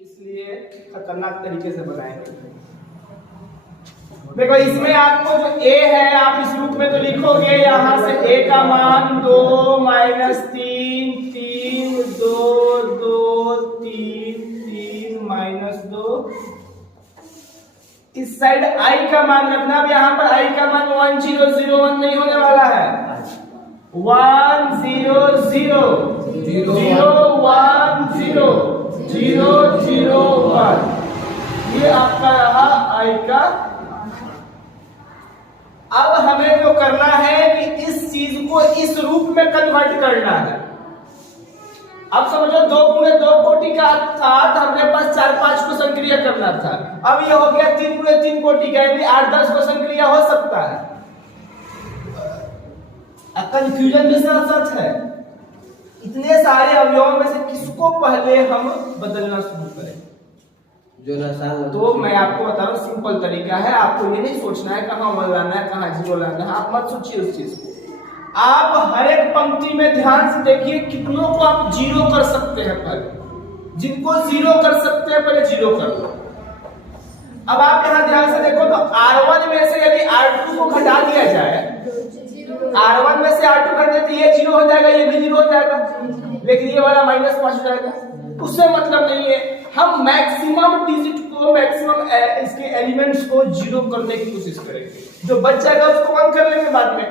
इसलिए खतरनाक तरीके से बनाएंगे। देखो इसमें आपको जो a है आप इस रूप में तो लिखोगे, यहां से a का मान 2 -3 3 2 2 3 3 -2। इस साइड i का मान रखना। अब यहाँ पर i का मान 1 0 0 1 नहीं होने वाला है, 1 0 0 0 1 0 0 0 1। ये आपका रहा i का। अब हमें जो करना है कि इस चीज को इस रूप में कन्वर्ट करना है। अब समझो 2 गुणे 2 कोटि का था तो हमने पास 4 5 को संक्रिय करना था। अब ये हो गया 3 गुणे 3 कोटि का, यानी 8 10 को संक्रिय हो सकता है। अब कंफ्यूजन भी सच है, इतने सारे अवयवों में से किसको पहले हम बदलना शुरू करें? जो रसायन। तो मैं आपको बता रहा हूं सिंपल तरीका है। आपको ये नहीं सोचना है कहां 1 लाना है कहां 0 लाना है, आप मत सोचिए उस चीज को। आप हर एक पंक्ति में ध्यान से देखिए कितनों को आप 0 कर सकते हैं। पहले जिनको 0 कर सकते हैं पहले 0 कर लो। अब आप यहां ध्यान से देखो तो R1 में से यदि R2 को घटा दिया जाए, R1 में से R2 घट जाए तो ये 0 हो जाएगा, ये भी 0 हो जाएगा, लेकिन ये वाला -5 हो जाएगा। उससे मतलब नहीं है, हम मैक्सिमम डिजिट को, मैक्सिमम इसके एलिमेंट्स को 0 करने की कोशिश करेंगे। जो बच जाएगा उसको 1 कर लेंगे बाद में।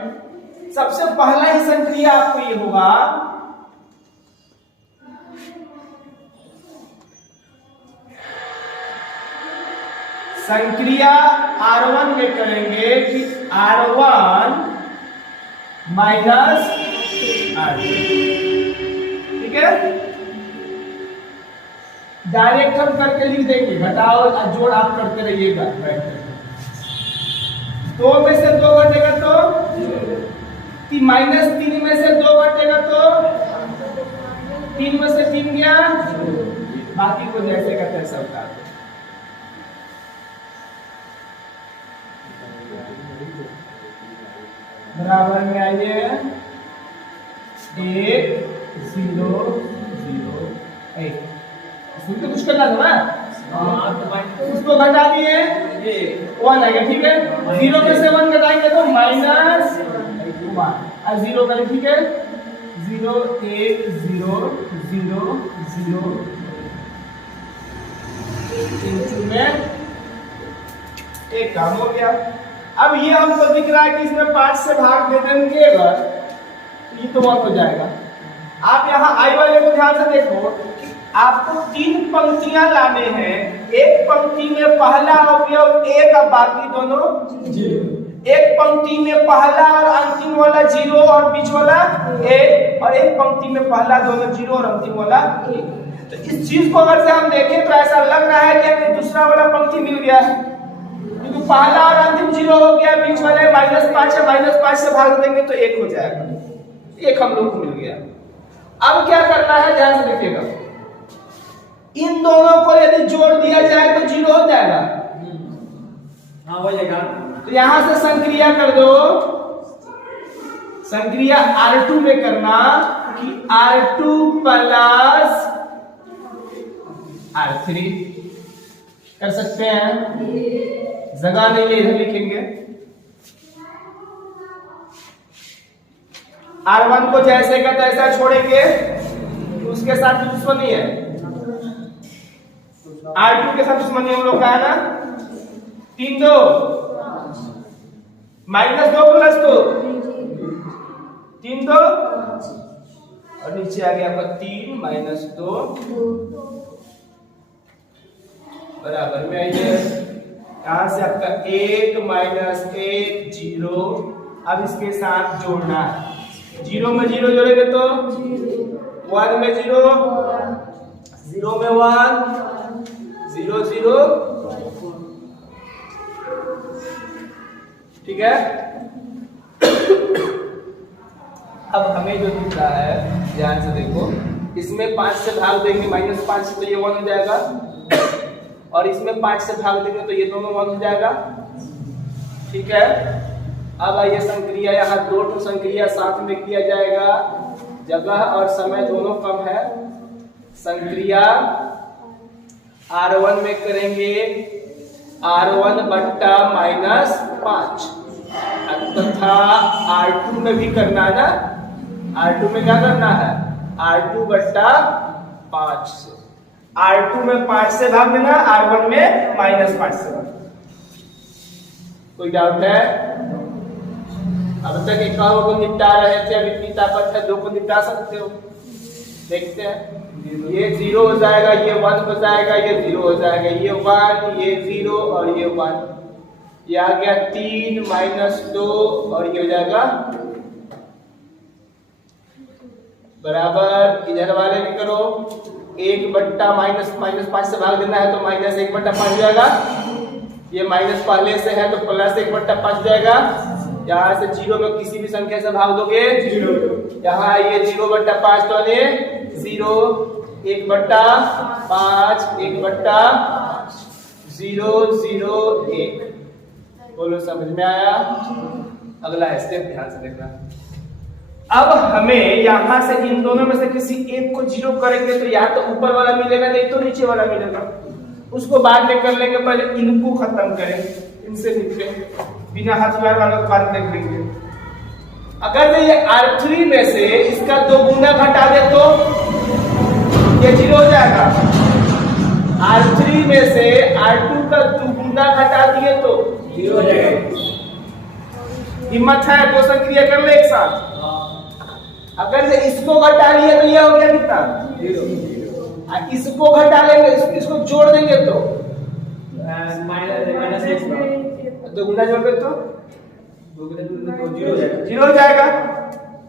सबसे पहला ही संक्रिया आपको ये होगा, संक्रिया R1 में करेंगे कि R1 माइनस R2, ठीक है। डायरेक्ट हम करके लिख देंगे, घटाओ और जोड़ आप करते रहिएगा। 2 में से 2 घटेगा तो -3 में से 2 घटेगा तो 3 में से 3 गया, बाकी को जैसे का तैसा उतार दो। बराबर में आइए 1 0 0 1। इसमें तो कुछ करना था ना, उसको घटा दिए 1 आएगा, ठीक है। 0 में से 1 घटाएंगे तो -1 और 0 करें, ठीक है। 0 1 0 0 0 में एक काम हो गया। अब ये हमको दिख रहा है कि इसमें 5 से भाग दे देंगे, ये तो 1 हो जाएगा। आप यहाँ आई वाले को ध्यान से देखो कि आपको 3 पंक्तियां लाने हैं। एक पंक्ति में पहला अवयव 1 और बाकी दोनों 0। एक पंक्ति में पहला और अंतिम वाला 0 और बीच वाला 1, और एक पंक्ति में पहला दोनों 0 और अंतिम वाला 1। तो इस चीज को अगर से हम देखें तो ऐसा लग रहा है कि दूसरा वाला पंक्ति मिल गया है, क्योंकि पहला और अंतिम 0 हो गया, बीच वाले -5 है, -5 से भाग देंगे तो 1 हो जाएगा। 1 हम लोग को मिल गया। अब क्या करना है, ध्यान से देखिएगा। इन दोनों को यदि जोड़ दिया जाए तो 0 हो जाएगा। हाँ हो जाएगा। तो यहां से संक्रिया कर दो। संक्रिया R2 में करना कि R2 प्लस R3 कर सकते हैं, जगह नहीं है इधर लिखेंगे। R1 को जैसे का तैसा छोड़ेंगे, उसके साथ दुश्मनी है। R2 के साथ दुश्मनी हम लोग का है ना, 3 2 -2 + 2 3 2 और नीचे आ गया आपका 3 -2 बराबर में आइए। यहां से आपका 1 -1 0। अब इसके साथ जोड़ना है, 0 में 0 जोड़ेंगे तो 1 में 0 0 में 1 0 0, ठीक है। अब हमें जो दिख रहा है ध्यान से देखो, इसमें 5 से भाग देंगे -5 तो ये 1 हो जाएगा, और इसमें 5 से भाग देंगे तो ये दोनों 1 हो जाएगा, ठीक है। अब आइए संक्रिया, यहाँ 2 संक्रिया साथ में किया जाएगा, जगह और समय दोनों कम है। संक्रिया R1 में करेंगे R1 बट्टा -5 तथा R2 में भी करना है ना। R2 में क्या करना है? R2 बट्टा 5 से R2 में 5 से भाग देना, R1 में -5 से भाग देना। कोई डाउट है? अब तक एकाओं को निपटा रहे थे, अभी इतनी ताकत है 2 को निपटा सकते हो। देखते हैं, ये 0 हो जाएगा, ये 1 हो जाएगा, ये 0 हो जाएगा, ये 1, ये 0 और ये 1। ये आ गया 3 -2 और ये हो जाएगा बराबर। इधर वाले भी करो, 1 बट्टा -5 से भाग देना है तो -1 बट्टा 5 हो जाएगा। ये माइनस पहले से है तो +1 बट्टा 5 जाएगा। यहाँ से 0 में किसी भी संख्या से भाग दोगे 0। यहाँ ये 0 बट्टा 5 तो 0, 1 बट्टा 5, 1 बट्टा 0, 0, 1। बोलो समझ में आया? अगला स्टेप ध्यान से देखना। अब हमें यहाँ से इन दोनों में से किसी एक को 0 करेंगे तो या तो ऊपर वाला मिलेगा, नहीं तो नीचे वाला मिलेगा। उसको बाद में कर लेंगे, पहले इनको खत्म करें, इनसे निपटे, बिना हथियार वालों को बाद देख लेंगे। अगर ये R3 में से इसका 2 गुना घटा दे तो ये 0 हो जाएगा। R3 में से R2 का 2 गुना घटा दिए तो 0 हो जाएगा। हिम्मत है? 2 संक्रिया कर ले एक साथ। अगर से इसको घटा लिए तो ये हो गया कितना? 0। इसको घटा लेंगे, इसको जोड़ देंगे तो -1 तो गुना जोड़ दे तो 0 हो जाएगा।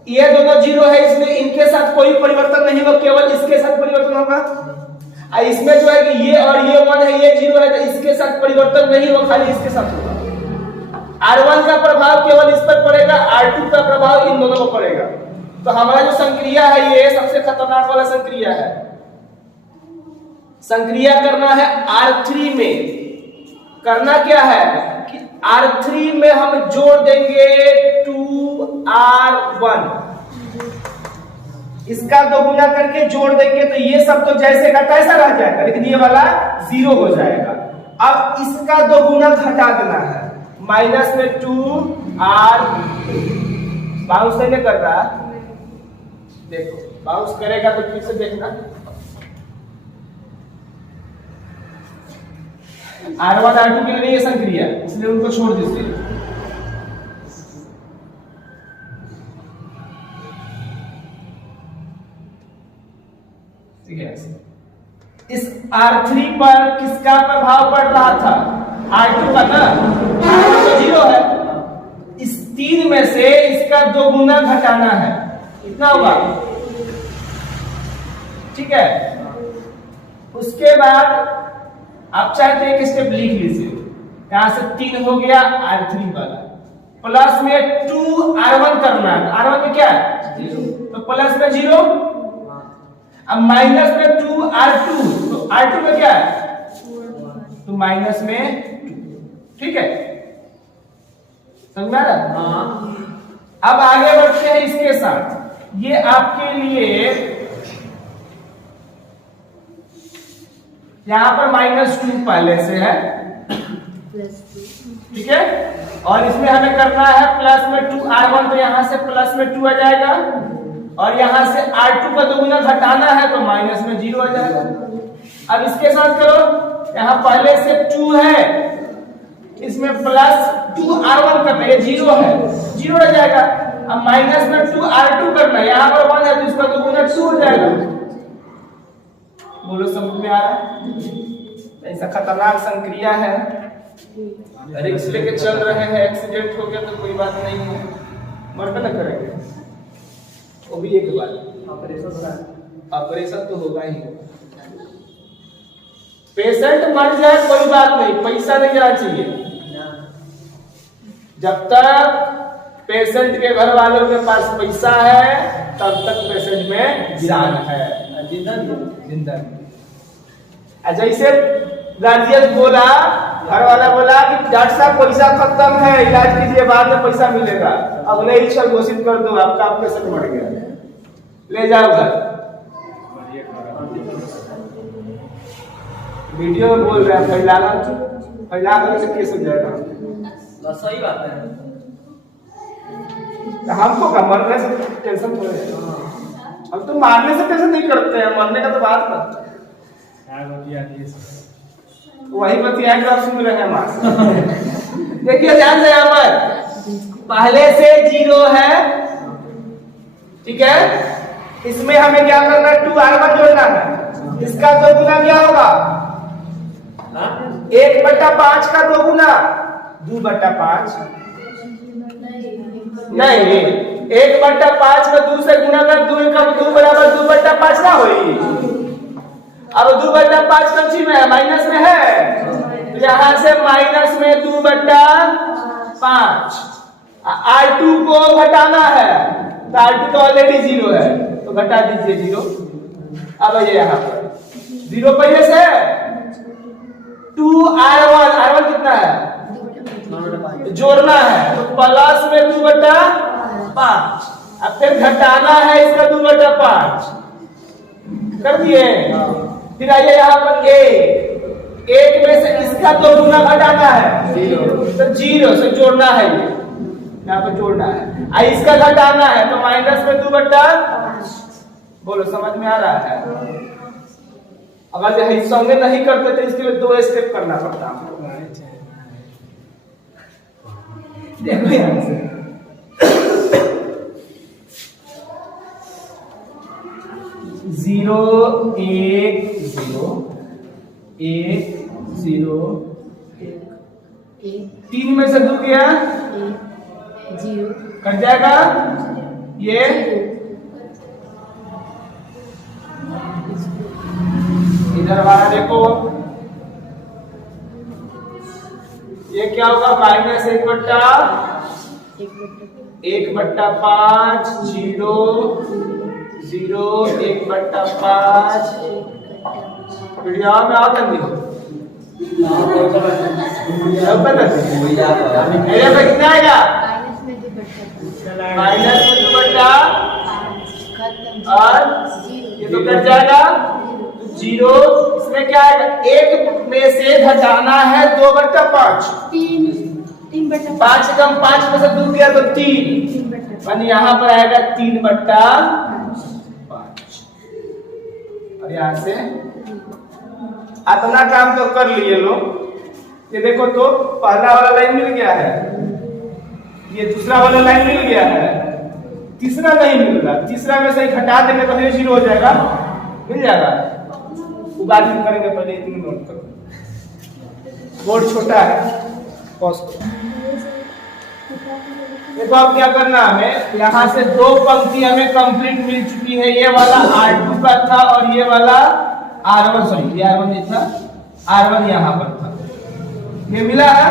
ये दोनों 0 है, इसमें इनके साथ कोई परिवर्तन नहीं होगा, केवल इसके साथ परिवर्तन होगा। इसमें जो है कि ये और ये 1 है, ये 0 है, तो इसके साथ परिवर्तन नहीं होगा, खाली इसके साथ होगा। R1 का प्रभाव केवल इस पर पड़ेगा, R2 का प्रभाव इन दोनों पर पड़ेगा। तो हमारा जो संक्रिया है ये सबसे खतरनाक वाला संक्रिया है। संक्रिया करना है R3 में। करना क्या है कि R3 में हम जोड़ देंगे 2R1, इसका 2 गुना करके जोड़ देंगे तो ये सब तो जैसे का तैसा रह जाएगा, लेकिन ये वाला 0 हो जाएगा। अब इसका 2 गुना घटा देना है, माइनस में 2R। बाउंस नहीं कर रहा, देखो बाउंस करेगा तो फिर से देखना। R1 R2 के लिए नहीं है संक्रिया, इसलिए उनको छोड़ दीजिए। ठीक है, इस R3 पर किसका प्रभाव पड़ रहा था? R2 का ना। R2 तो 0 है, इस 3 में से इसका 2 गुना घटाना है, कितना होगा? ठीक है, उसके बाद आप चाहे तो एक स्टेप लिख लीजिए। यहां से 3 हो गया R3 वाला, प्लस में 2R1 करना है। R1 में क्या है? 0, तो प्लस में 0। अब माइनस में 2R2, तो R2 में क्या है? तो माइनस में 2। ठीक है, समझ में आ रहा? हाँ। अब आगे बढ़ते हैं इसके साथ। ये आपके लिए यहां पर -2 पहले से है, ठीक है, और इसमें हमें करना है प्लस में 2R1, तो यहां से प्लस में 2 आ जाएगा, और यहां से R2 का 2 गुना घटाना है तो माइनस में 0 आ जाएगा। अब इसके साथ करो, यहां पहले से 2 है, इसमें प्लस 2R1 करना है, ये 0 है, 0 आ जाएगा। अब माइनस में 2R2 करना है, यहां पर 1 है तो इसका 2 गुना 2 हो जाएगा। बोलो समझ में आ रहा है? ऐसा खतरनाक संक्रिया है, रिक्स लेके चल रहे हैं, एक्सीडेंट हो गया तो कोई बात नहीं है, मरना न करेंगे, वो भी एक बात। ऑपरेशन तो होगा ही। पेशेंट मर जाए कोई बात नहीं, पैसा नहीं जाना चाहिए। जब तक पेशेंट के घर वालों के पास पैसा है तब तक पेशेंट में जान है, जिंदगी। जैसे गार्जियन बोला, घर वाला बोला कि डॉक्टर साहब पैसा खत्म है, इलाज कीजिए, बाद में पैसा मिलेगा। अगले ही क्षण घोषित कर दो आपका पेशेंट मर गया, ले जाओ घर। वीडियो में बोल रहे हैं फैलाना, फैला कर से केस हो जाएगा। सही बात है। हमको क्या मरने से टेंशन थोड़े है, हम तो मारने से टेंशन नहीं करते हैं, मरने का तो बात करते हैं। वही बतिया जो आप सुन रहे हैं हमारे। देखिए ध्यान से, यहाँ पर पहले से 0 है, ठीक है। इसमें हमें क्या करना है, 2r1 जोड़ना है। इसका 2 गुना क्या होगा, 1/5 का 2 गुना 2/5 नहीं, 1/5 में 2 से गुना कर 2 का 2 बराबर 2/5 ना होई। अब 2/5 कौन में है, माइनस में है, तो यहां से माइनस में 2/5। r2 को घटाना है, तो r2 तो ऑलरेडी 0 है, तो घटा दीजिए 0। अब ये यहाँ पर 0 पहले से 2r1 कितना है, जोड़ना है, तो प्लस में 2/5। अब फिर घटाना है इसका 2/5 कर दिए। फिर आइए यहाँ पर एक में से इसका 2 गुना घटाना है, 0 से जोड़ना है, ये यहाँ पर जोड़ना है। इसका घटाना है, तो माइनस में 2/5। बोलो समझ में आ रहा है। अगर यही संगे नहीं करते तो इसके लिए 2 स्टेप करना पड़ता हमको। देखो यहाँ से 0 1 0 1 0 3 में से 2 गया 0 कट जाएगा। ये इधर वाला देखो, ये क्या होगा, माइनस 1/1/5 0 0 1/5। वीडियो में आओ जल्दी कितना आएगा, माइनस में 2/5 और ये तो कट जाएगा 0। इसमें क्या आएगा, 1 में से घटाना है 2/5, 5 कम 5 में से 2 किया तो 3, यानी यहाँ पर आएगा 3/5। और यहाँ से अपना काम तो कर लिए लोग। ये देखो तो पहला वाला लाइन मिल गया है, ये दूसरा वाला लाइन मिल गया है, तीसरा नहीं मिल रहा। तीसरा में से घटा देंगे तो ये 0 हो जाएगा, मिल जाएगा। वो बाद में करेंगे, पहले इतनी नोट करो, बोर्ड छोटा है। पॉज करो। देखो अब क्या करना हमें, यहाँ से 2 पंक्ति हमें कंप्लीट मिल चुकी है। ये वाला R2 का था और ये वाला R1, सॉरी ये R1 नहीं था, R1 यहाँ पर था। ये मिला है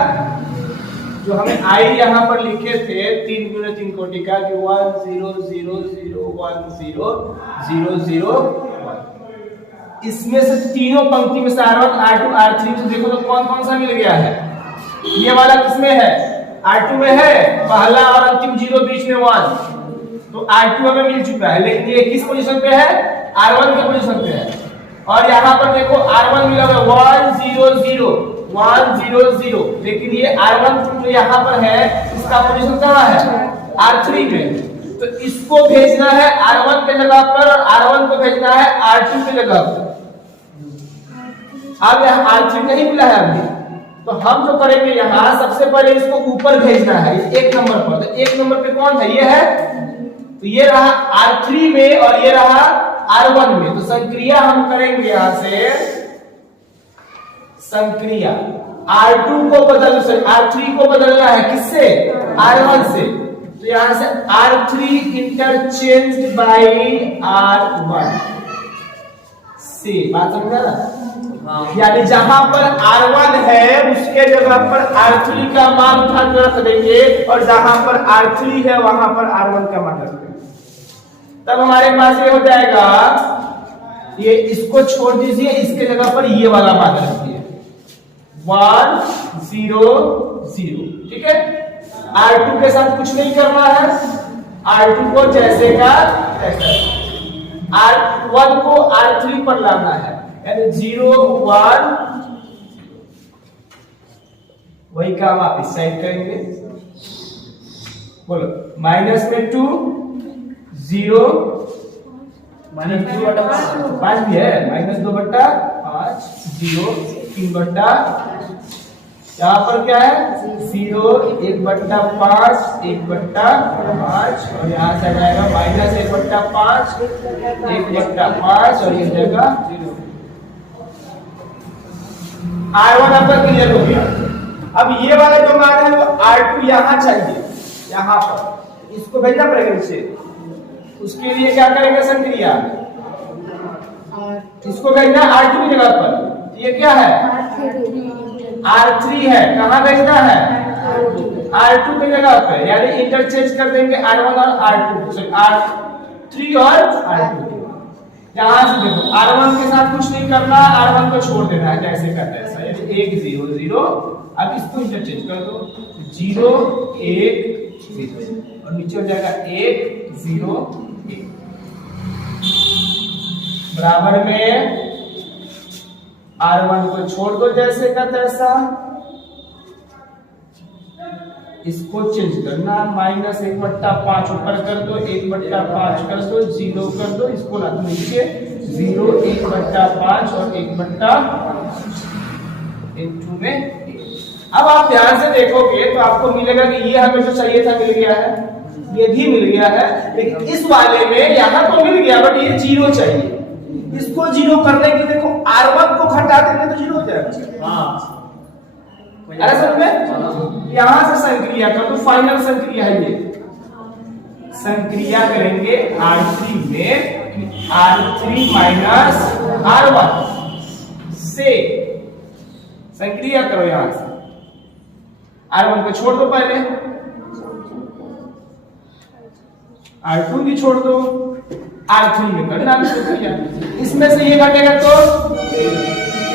जो हमें I यहाँ पर लिखे थे 3 गुना 3 कोटि का, कि 1 0 0 0 1 0 0 0 1। इसमें से तीनों पंक्ति में से R1 R2 R3 से देखो तो कौन कौन सा मिल गया है। ये वाला किसमें है, R2 में है, पहला और अंतिम 0 बीच में 1, तो R2 हमें मिल चुका है। लेकिन ये किस पोजीशन पे है, R1 के पोजीशन पे है। और यहाँ पर देखो R1 मिला हुआ 1 0 0 1 0 0, लेकिन ये R1 जो यहाँ पर है इसका पोजीशन कहाँ है, R3 में। तो इसको भेजना है R1 के जगह पर और R1 को भेजना है R2 के जगह पर। अब यहाँ R3 नहीं मिला है अभी, तो हम जो करेंगे यहाँ सबसे पहले इसको ऊपर भेजना है 1 नंबर पर। तो 1 नंबर पे कौन है, ये है, तो ये रहा R3 में और ये रहा R1 में। तो संक्रिया हम करेंगे यहाँ से, संक्रिया R2 को बदल से R3 को बदलना है, किससे, R1 से। तो यहाँ से R3 इंटरचेंज बाई R1 से, बात समझा ना। यानी जहां पर R1 है उसके जगह पर R3 का मान उठा कर रख देंगे, और जहां पर R3 है वहां पर R1 का मान रख देंगे। तब हमारे पास ये हो जाएगा, ये इसको छोड़ दीजिए, इसके जगह पर ये वाला मान रखिए 1 0 0, ठीक है। R2 के साथ कुछ नहीं करना है, R2 को जैसे का तैसे। R1 को R3 पर लाना है, यानी 0 1, वही काम आप इस साइड करेंगे। बोलो माइनस में 2 0 5 भी है, -2/5 0 3/, यहाँ पर क्या है 0 1/5 1/5, और यहाँ से आ जाएगा -1/5 1/5, और ये जाएगा 0। R1 आपका क्लियर हो गया। अब ये वाला जो मान है वो R2 यहाँ चाहिए, यहाँ पर इसको भेजना पड़ेगा इसे। उसके लिए क्या करेंगे संक्रिया, इसको भेजना R2 की जगह पर। ये क्या है R3 है, कहाँ भेजना है R2 की जगह पे, यानी इंटरचेंज कर देंगे R1 और R2, R3 और R2। यहां से देखो R1 के साथ कुछ नहीं करना, R1 को छोड़ देना है जैसे का तैसा, यानी 1 0 0। अब इसको इंटरचेंज कर दो, 0 1 0, और नीचे हो जाएगा 1 0 1 बराबर में R1 को छोड़ दो जैसे का तैसा, इसको चेंज करना, -1/5 ऊपर कर दो, 1/5 कर दो, 0 कर दो, इसको ला दो नीचे, 0 1/5 और 1/5 इनटू में। अब आप ध्यान से देखोगे तो आपको मिलेगा कि ये हमें जो चाहिए था मिल गया है, ये भी मिल गया है, लेकिन इस वाले में यहाँ तो मिल गया बट ये 0 चाहिए। इसको 0 करने के लिए देखो R1 को घटा देंगे तो 0 हो जाएगा। अरे समझ में, यहां से संक्रिया कर तो फाइनल संक्रिया है ये। संक्रिया करेंगे R3 में, R3 माइनस R1 से संक्रिया करो, यहां से R1 को छोड़ दो, पहले R2 भी छोड़ दो, R3 में करना संक्रिया। इसमें से ये घटेगा तो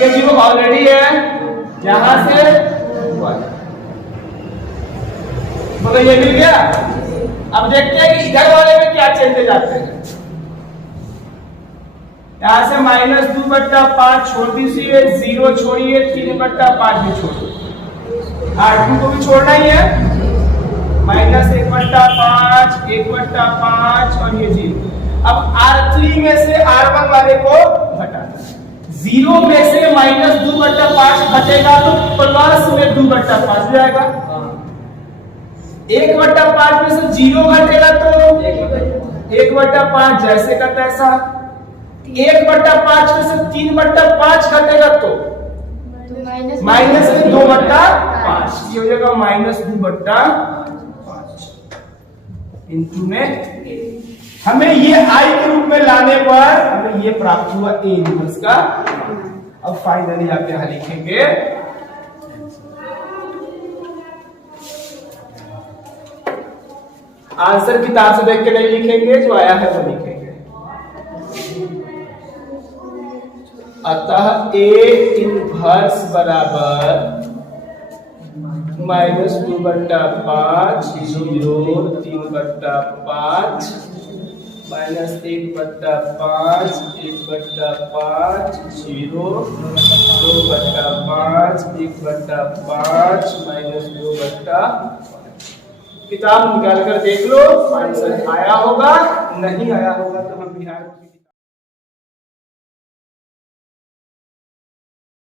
ये 0 ऑलरेडी है, यहां से मतलब ये मिल गया। अब देखते हैं कि इधर वाले में क्या चेंजेस आते हैं। यहां से -2/5 छोड़ दीजिए, 0 छोड़िए, 3/5 भी छोड़िए, R2 को भी छोड़ना ही है, -1/5 1/5 और ये 0। अब R3 में से R1 वाले को घटाना, 0 में से -2/5 घटेगा तो प्लस में 2/5 जाएगा, 1/5 में से 0 घटेगा तो 1/5 जैसे का तैसा, 1/5 में से 3/5 घटेगा तो -2/5, ये हो जाएगा -2/5 इनटू में। हमें ये I के रूप में लाने पर हमें ये प्राप्त हुआ A इनवर्स का। अब फाइनली आप यहां लिखेंगे आंसर किताब से देख के नहीं लिखेंगे, जो आया है वो लिखेंगे। अतः A इनवर्स बराबर -2/5 0 3/5 -1/5 1/5 0 2/5 1/5 -2/5। किताब निकाल कर देख लो, आंसर आया होगा, नहीं आया होगा तो हम बिहार